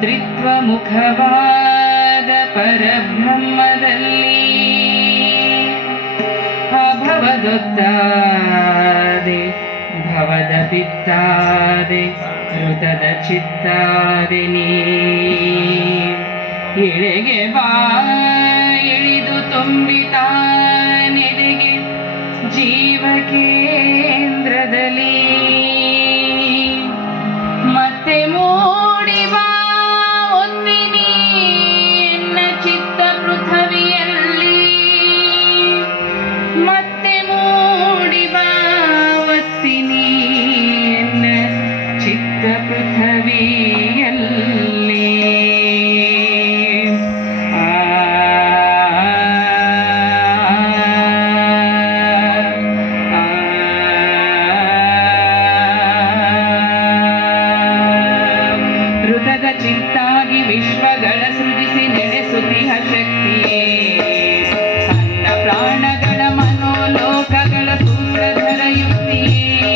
ತ್ರಿತ್ವ ಮುಖವಾದ ಪರಬ್ರಹ್ಮದಲ್ಲಿ ಅಭವದೊತ್ತಾದೆ ಭವದ ಬಿತ್ತಾದೆ ಋತದ ಚಿತ್ತಾದೆ ನೀ ಎಳೆಗೆ ಬಾ ಇಳಿದು ತುಂಬಿತಾ ನೆರೆಗೆ ಜೀವ ಕೇಂದ್ರದಲ್ಲಿ ಮತ್ತೆ ಮೂಡಿ ಬಾ ಒತ್ತಿನಿ ಎನ್ನ ಚಿತ್ತ ಪೃಥ್ವಿಯಲ್ಲಿ ಮತ್ತೆ ಮೂಡಿ ಬಾ ಒತ್ತಿನಿ ಎನ್ನ ಚಿತ್ತ ಪೃಥ್ವಿಯಲ್ಲಿ ಚಿತ್ತಾಗಿ ವಿಶ್ವಗಳ ಸೃಜಿಸಿ ನಡೆಸುತ್ತಿಹ ಶಕ್ತಿಯೇ ಅನ್ನ ಪ್ರಾಣಗಳ ಮನೋಲೋಕಗಳ ಸೂತ್ರಧರ ಯುಕ್ತಿಯೇ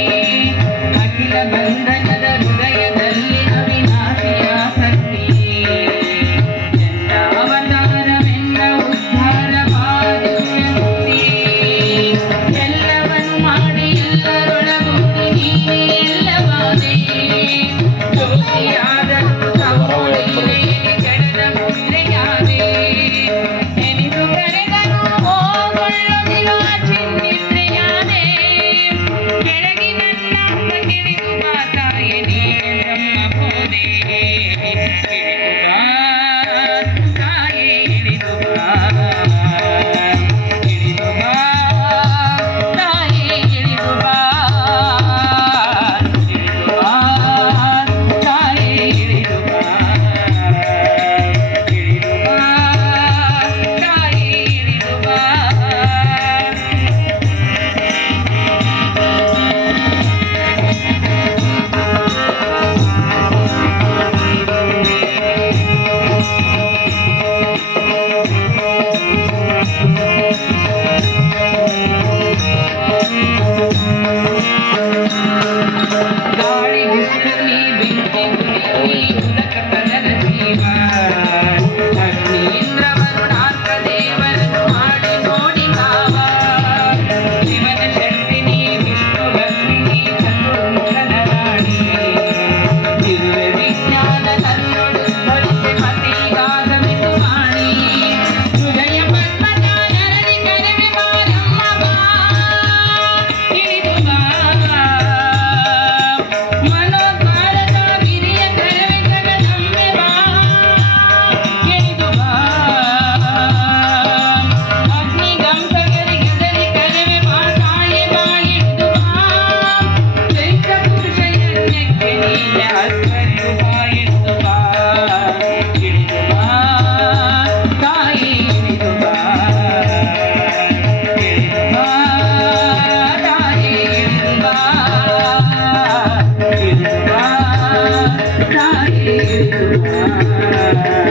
ಅಖಿಲ ಬಂಧನದ ಹೃದಯದಲ್ಲಿ ಅವಿನಾಶಿಯ ಶಕ್ತಿಯೇ ಎನ್ನ ಅವತಾರವೆನ್ನ ಉದ್ಧಾರವಾದಿಯೇ ಎಲ್ಲವನ್ನು ಮಾಡಿ ಎಲ್ಲರೊಳಗೂಡಿ ನೀನೇ ಎಲ್ಲವಾದೇ ಜ್ಯೋತಿಯಾದ Thank you.